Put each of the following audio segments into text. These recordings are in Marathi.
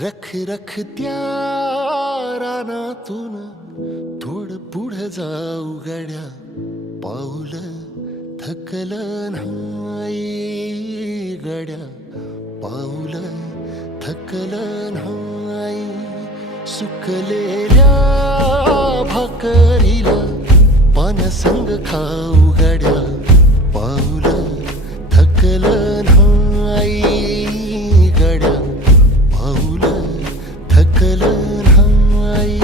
रख रख त्या रानातून थोडं पुढं जाऊ गड्या, पाऊल थकलं नाही गड्या, पाऊल थकलं नाही. सुकलेल्या भाकरीला पाण्यासंग खाऊ गड्या, पाऊल थकलं नाही गड्या, पाऊल थकलं नाही.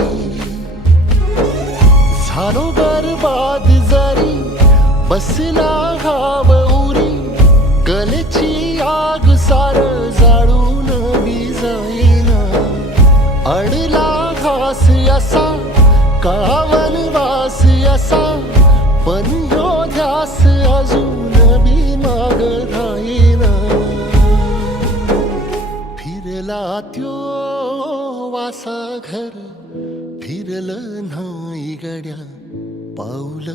झालो बरबाद जरी बसला घाव उरी, कलेची आग सार जाळून विजाईना. अडला घास असा काळा वनवास असा, पण ह्यो ध्यास अजून बी माग राहीना. फिरला त्यो वासा घर, फिरलं नाही गड्या, पाऊल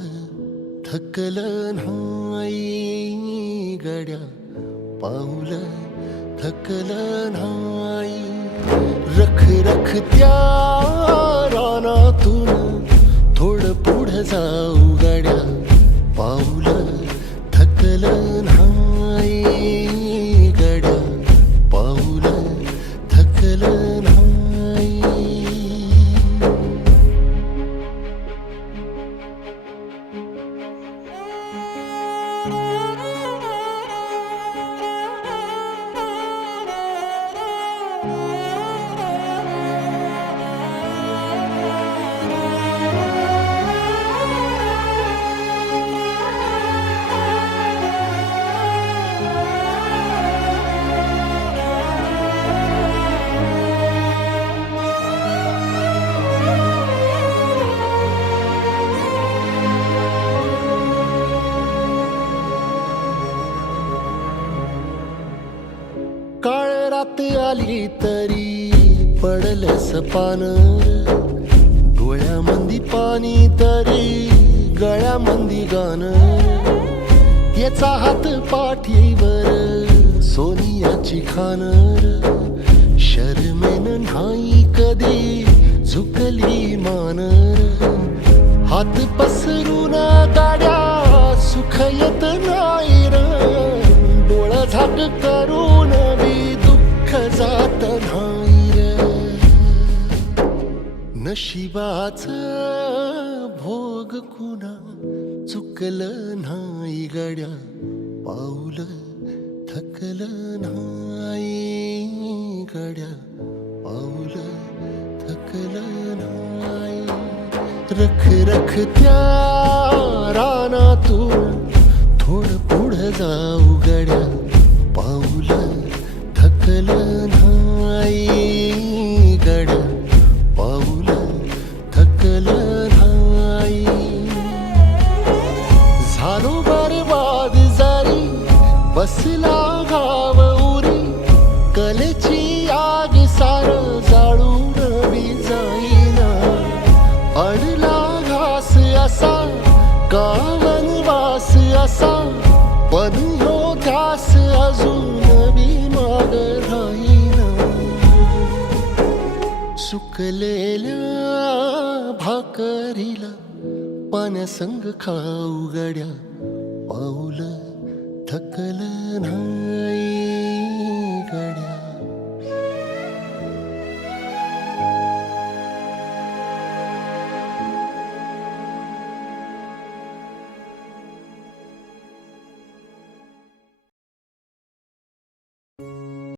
थकलं नाही गड्या, पाऊल थकलं नाही. रख रख त्या रानातून थोडं पुढं जाऊ गड्या, पाऊल थकलं नाही गड्या, पाऊल थकलं नाही. काळ रात आली तरी पडलंस पान, डोळ्यामंदी पाणी तरी गळ्यामंदी गाण. त्याचा हात पाठीवर सोनियाची खान, शर्मेन नाही कधी झुकली मान. हात पसरून गाड्या सुख येत नाही र, डोळा झाक करून बी दुःख जात नाही र. नशिबाच भोग कुणा चुकलं नाही गड्या, पाऊल थकलं नाही गड्या, पाऊल थकलं नाही. रख रख त्या रानातून थोडं पुढं जाऊ गड्या, पाऊल थकलं नाही गड्या, पाऊल थकलं नाही. झालो बरबाद जरी बसला घाव उरी, कलेची आग सार जाळून विजाईना. अडला घास असा का वनवास असा, पण ह्यो ध्यास अजून बी माग राहीना. सुकलेल्या भाकरीला पाण्यासंग खाऊ गड्या, पाऊल थकलं नाही गड्या.